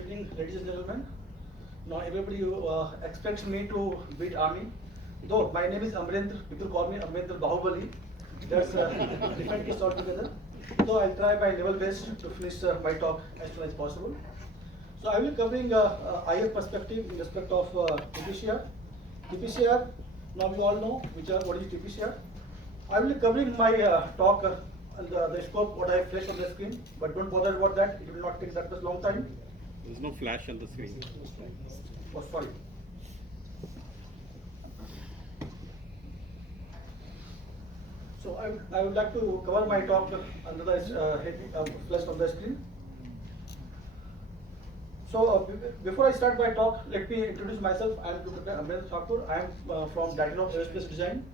evening, ladies and gentlemen. Now everybody expects me to beat army. Though my name is Amarender, people call me Amarender Bahubali. That's different case altogether. Though I'll try my level best to finish my talk as soon as possible. So I will be covering IF perspective in respect of TPCR. TPCR, now we all know what is TPCR. I will be covering my talk and the scope what I flashed on the screen, but don't bother about that. It will not take that much long time. There's no flash on the screen. Oh, sorry. So I would like to cover my talk under the flash on the screen. So before I start my talk, let me introduce myself. I am Dr. Amarender Thakur. I am from Director of Aerospace Design.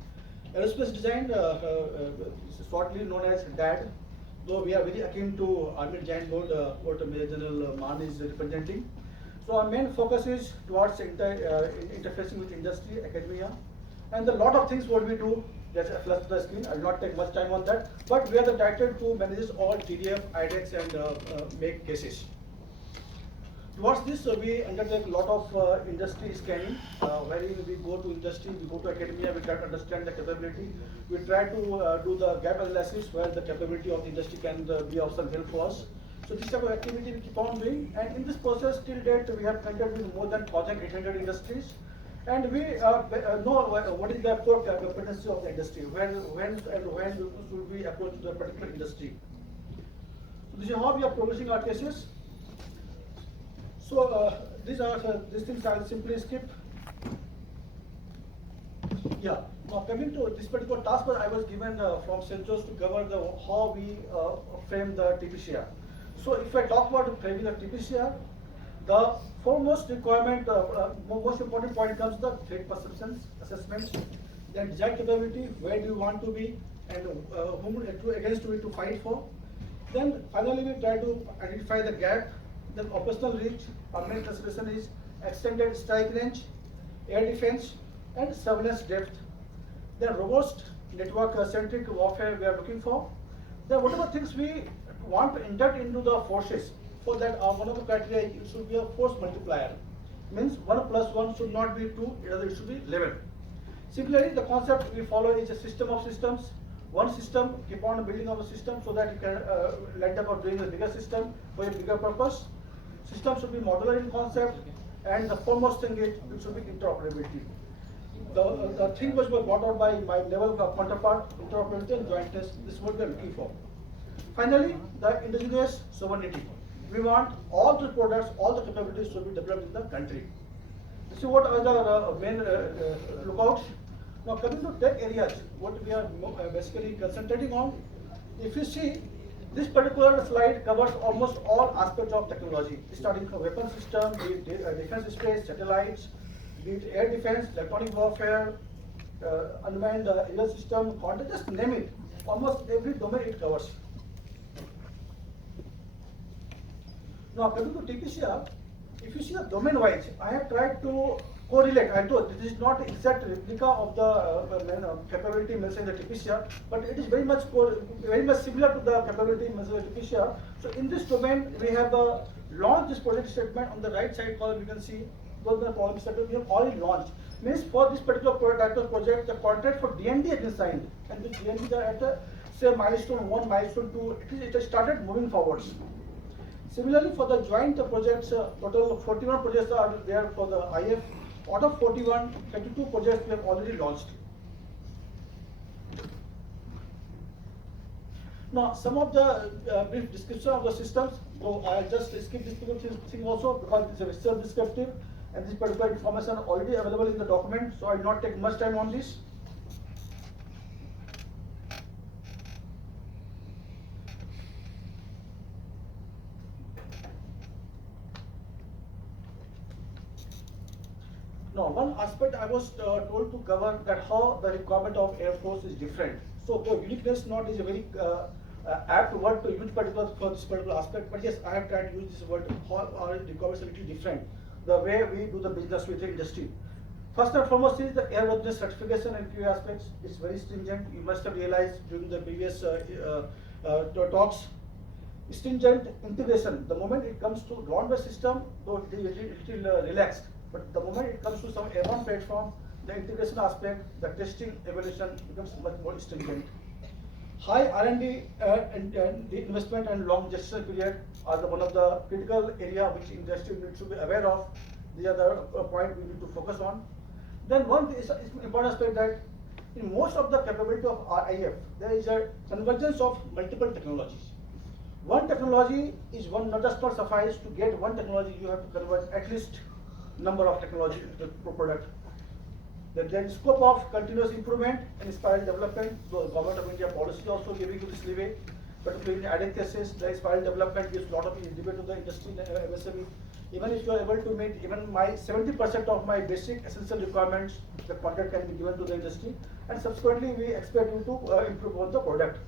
Aerospace Design is shortly known as DAD, though we are very akin to Army Design Board, what Major General Maan is representing. So our main focus is towards interfacing with industry, academia, and a lot of things what we do. Just a flash to the screen. I will not take much time on that. But we are the director who manages all TDF, IDEX, and make cases. Towards this, we undertake a lot of industry scanning, wherein we go to industry, we go to academia, we try to understand the capability. We try to do the gap analysis where the capability of the industry can be of some help for us. So this type of activity we keep on doing, and in this process, till date, we have connected with more than 1,800 industries. And we know what is the core competency of the industry, when should we approach the particular industry. So this is how we are progressing our cases. So these things I will simply skip. Yeah. Now coming to this particular task, I was given from Centros to cover how we frame the TPCR. So if I talk about framing the TPCR, the foremost requirement, most important point comes the threat perception assessment, then design capability, where do you want to be, and whom against to fight for. Then finally we try to identify the gap. Then operational reach, permanent classification is extended strike range, air defense, and surveillance depth. Then robust network-centric warfare we are looking for. Then whatever things we want to induct into the forces, for that one of the criteria it should be a force multiplier. Means 1 plus 1 should not be 2, rather it should be 11. Similarly, the concept we follow is a system of systems. One system, keep on building of a system so that you can end up doing a bigger system for a bigger purpose. System should be modular in concept, and the foremost thing is it should be interoperability. The thing was brought out by my level counterpart, interoperability and jointness. This is what we are looking for. Finally, the indigenous sovereignty. We want all the products, all the capabilities to be developed in the country. This is what are the main lookouts. Now coming to tech areas, what we are basically concentrating on. If you see, this particular slide covers almost all aspects of technology, starting from weapon system, be it defense space, satellites, be it air defense, electronic warfare, unmanned aerial system, content, just name it. Almost every domain it covers. Now coming to TPCR, if you see the domain-wise, I have tried to correlate. I know this is not exact replica of the capability mentioned in the TPCR, but it is very much similar to the capability mentioned in the TPCR. So in this domain, we have launched this project statement on the right side column. You can see both the column statement we have already launched. Means for this particular type of project, the contract for DND has been signed, and with DND they are at say milestone 1, milestone 2. It has started moving forwards. Similarly, for the joint projects, total 41 projects are there for the IF. Out of 41, 32 projects we have already launched. Now, some of the brief description of the systems, so I'll just skip this thing also because it's a research descriptive, and this particular information already available in the document, so I will not take much time on this. Now, one aspect I was told to cover that how the requirement of Air Force is different. So, the uniqueness not is a very apt word to use particular for this particular aspect, but yes, I have tried to use this word. How our requirements are a little different. The way we do the business with the industry. First and foremost is the airworthiness certification and QA aspects. It's very stringent. You must have realized during the previous talks. stringent integration. The moment it comes to ground-based system, though it is relaxed. But the moment it comes to some airborne platform, the integration aspect, the testing evaluation becomes much more stringent. High R&D and the investment and long gestation period are one of the critical area which industry needs to be aware of. These are the point we need to focus on. Then one is important aspect that in most of the capability of RIF, there is a convergence of multiple technologies. One technology is one not just not suffice to get one technology, you have to converge at least number of technology to the product. There is scope of continuous improvement and spiral development. The Government of India policy is also giving you this leeway. Particularly in added cases, the spiral development gives a lot of debate to the industry and MSME. Even if you are able to meet even my 70% of my basic essential requirements, the contract can be given to the industry, and subsequently we expect you to improve on the product.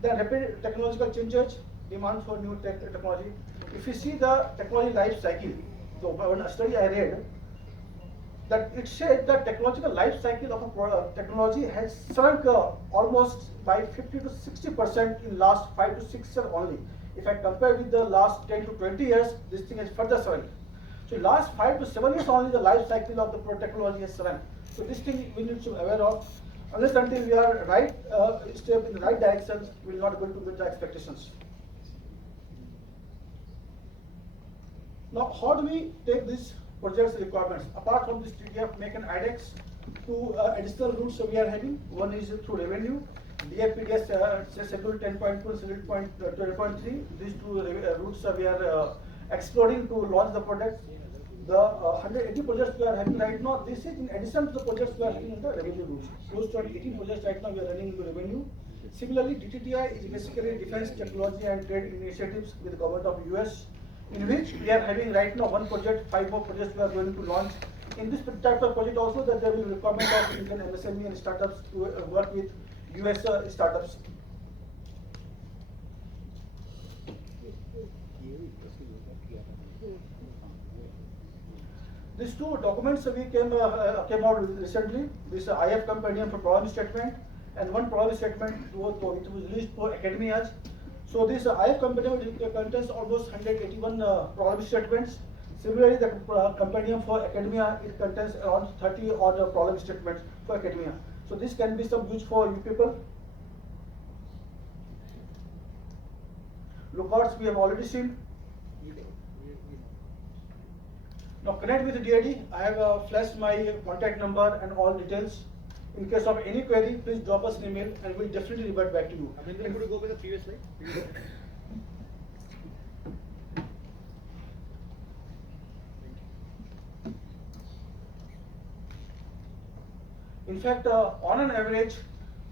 Then rapid technological changes, demand for new technology. If you see the technology life cycle, so one study I read, that it said that technological life cycle of a technology has shrunk almost by 50 to 60% in last 5 to 6 years only. If I compare with the last 10 to 20 years, this thing has further shrunk. So last 5 to 7 years only the life cycle of the technology has shrunk. So this thing we need to be aware of. Unless until we are right step in the right direction, we will not be able to meet the expectations. Now, how do we take this project's requirements? Apart from this, we have make an IDEX. Two additional routes we are having. One is through revenue. DFPDS schedule 10.2 and schedule 12.3. These two routes we are exploring to launch the product. The 180 projects we are having right now, this is in addition to the projects we are having in the revenue routes. Close to 18 projects right now we are running into revenue. Similarly, DTTI is basically defense technology and trade initiatives with the government of US, in which we are having right now one project, 5 more projects we are going to launch. In this type of project also that there will be requirement of Indian MSME and startups to work with US startups. These two documents we came out recently. This IF compendium for problem statement and one problem statement which was released for academias. So this IF compendium contains almost 181 problem statements. Similarly, the compendium for academia, it contains around 30 odd problem statements for academia. So this can be some use for you people. Lookouts we have already seen. Now connect with the DID. I have flashed my contact number and all details. In case of any query, please drop us an email and we'll definitely revert back to you. Amarender, could you go with the previous slide? In fact, on an average,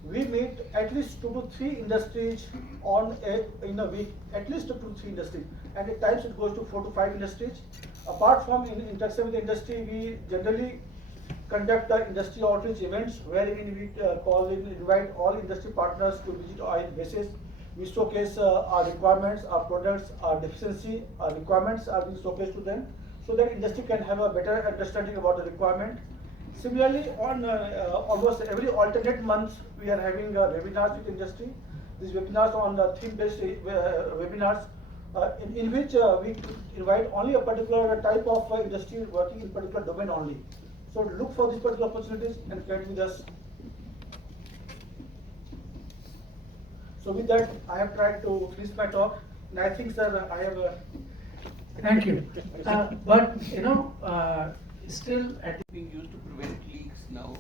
we meet at least 2 to 3 industries in a week, at least 2 to 3 industries, and at times it goes to 4 to 5 industries. Apart from interaction with the industry, we generally conduct the industry outreach events wherein we invite all industry partners to visit our bases. We showcase our requirements, our products, our deficiency, our requirements are being showcased to them so that industry can have a better understanding about the requirement. Similarly, on almost every alternate month, we are having webinars with industry. These webinars on theme-based webinars in which we invite only a particular type of industry working in particular domain only. So look for these particular opportunities and connect with us. So with that, I have tried to finish my talk, and I think, sir, I have. Thank you. But you know, still at Being used to prevent leaks now.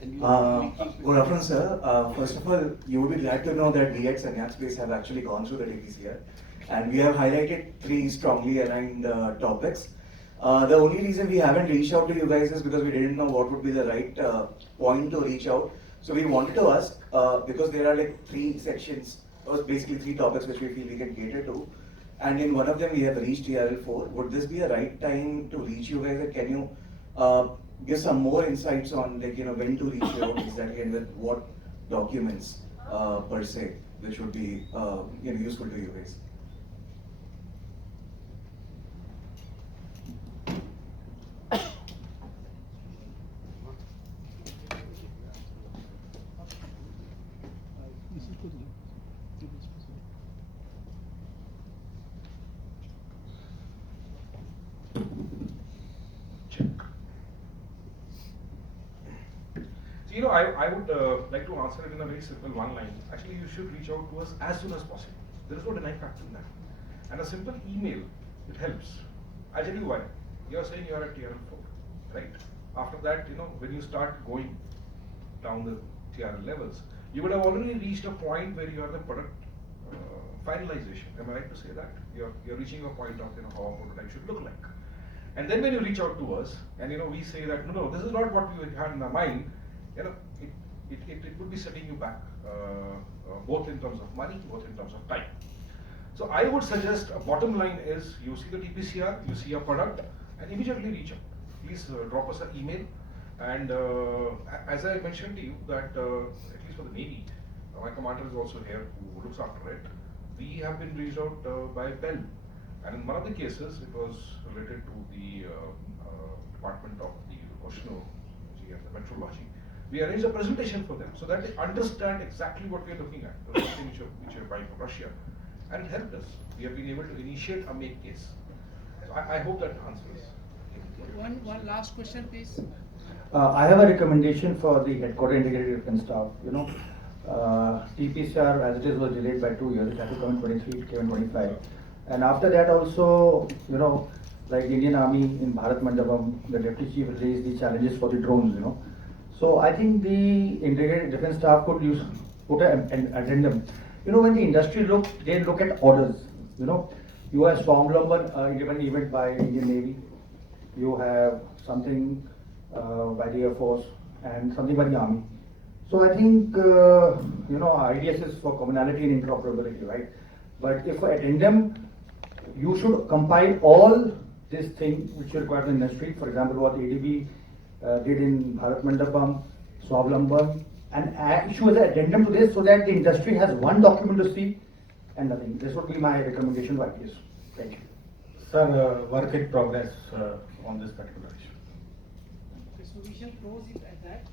And Good afternoon, sir. First of all, you would be glad to know that DX and Space have actually gone through the TPCR, and we have highlighted 3 strongly aligned topics. The only reason we haven't reached out to you guys is because we didn't know what would be the right point to reach out. So we wanted to ask, because there are like 3 sections, or basically 3 topics which we feel we can cater to, and in one of them we have reached TRL4. Would this be a right time to reach you guys, and can you give some more insights on, like, you know, when to reach out exactly and with what documents per se, which would be useful to you guys? Check. So, I would like to answer it in a very simple one line. Actually, you should reach out to us as soon as possible. There is no denying factor in that. And a simple email, it helps. I'll tell you why. You are saying you are at TRL 4, right? After that, when you start going down the TRL levels, you would have already reached a point where you are the product finalization. Am I right to say that? You're reaching a point of how a prototype should look like. And then when you reach out to us, and we say that no, this is not what we had in our mind, it would be setting you back, both in terms of money, both in terms of time. So I would suggest a bottom line is you see the TPCR, you see your product, and immediately reach out. Please drop us an email. And as I mentioned to you that at least for the Navy, my commander is also here who looks after it. We have been reached out by Bell, and in one of the cases it was related to the Department of the Oceanography and the Meteorology. We arranged a presentation for them so that they understand exactly what we are looking at, the thing which you're buying from Russia, and it helped us. We have been able to initiate a make case. So I hope that answers. One last question, please. I have a recommendation for the headquarter integrated defense staff. TPCR as it is was delayed by 2 years. It had to come in 23, it came in 25. And after that also, like Indian Army in Bharat Mandapam, the Deputy Chief raised the challenges for the drones, So I think the integrated defense staff could put an addendum. When the industry they look at orders, you have Storm Lumber, independent event by Indian Navy, you have something by the Air Force and something by the Army. So I think, IDS is for commonality and interoperability, right? But if addendum, you should compile all these things which you require in the industry. For example, what ADB did in Bharat Mandapam, Swavlambam, and issue as an addendum to this so that the industry has one document to see and nothing. This would be my recommendation to IDS. Thank you. Sir, work in progress on this particular issue. Okay, so we shall close it at that.